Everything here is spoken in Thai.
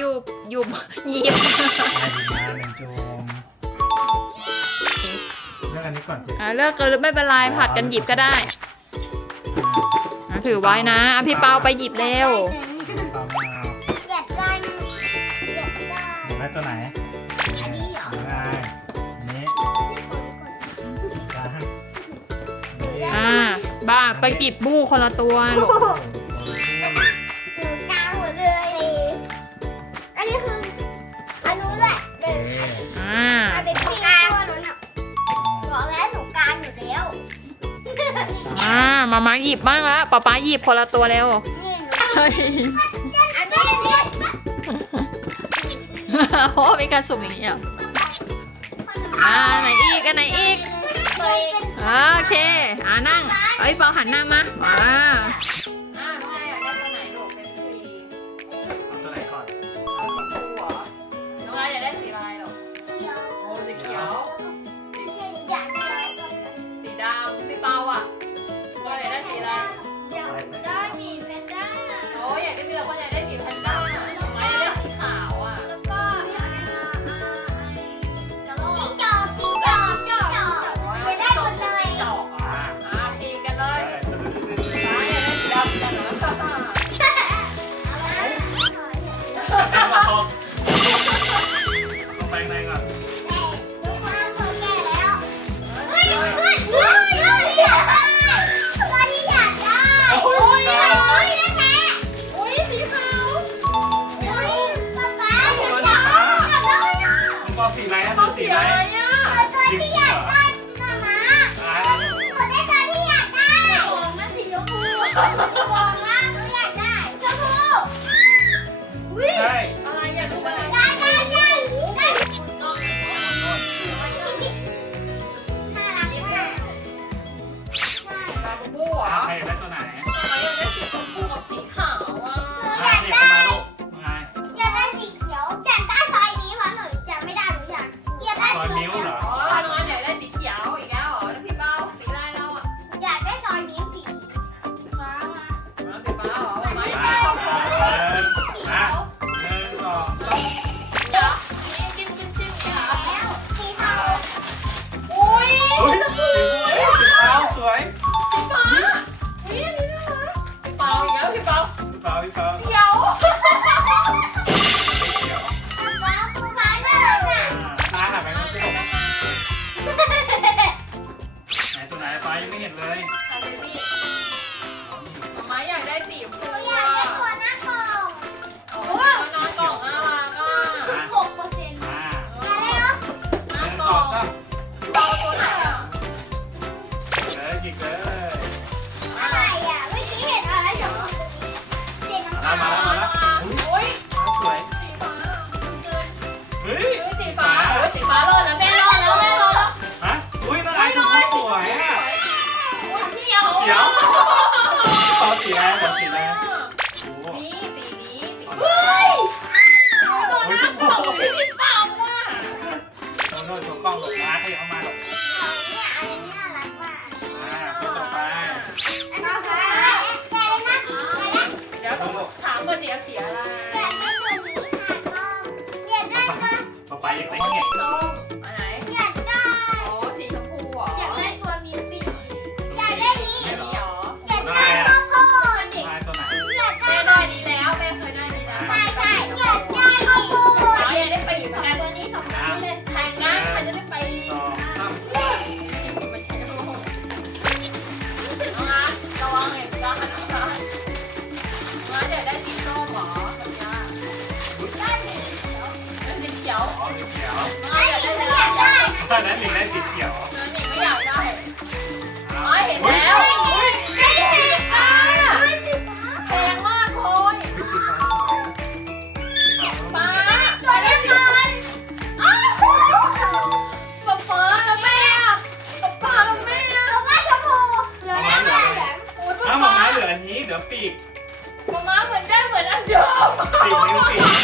ยุบยุบยิบงจูมเลิกกันนี้กว่ะเลิกเกินไม่เป็นไรผัดกันหยิบก็ได้ถือไว้นะอพี่เปาไปหยิบเร็วตัอตัวไหนนี่อ๋อนี่ะบ้าไปหยิบบู้คนละตัว อ่ามามาหยิบบ้างละป๊าป๊าหยิบคนละตัวเร็วเฮ้ยอ้อันนโอ้มีกระสุนอย่างนี้อะอ่าไหนอีกอันไหนอีกโอเคอ่านั่งเอ้ยเปาหันหน้ามาอ่า ปอสีไหมฮะปอสีไหมอะเตัวที่อยากได้มามาหนูได้ตัวที่อยากได้กล่องมันสีชมพูกล่อง ยพี่ฟ้าเฮ้ยอันนี้น่ารัพี่เปาอีกแล้วพี่เปาพี่เปาพี่เปา เดี๋ยว ตอนนั้นหนึ่งได้สีเขียวไม่อยากได้อ๋เห็นแล้วไม่เห็นอะแพงมากเลยสีฟ้าสคันอ้ป๊าเราไม่อะปะป๊าเราไม่อะเหลือมะม่วงหรืออันนี้เหลือปีกป๊าม้าเหมือนได้เหมือนอันเดิมปีกนิ้วปีก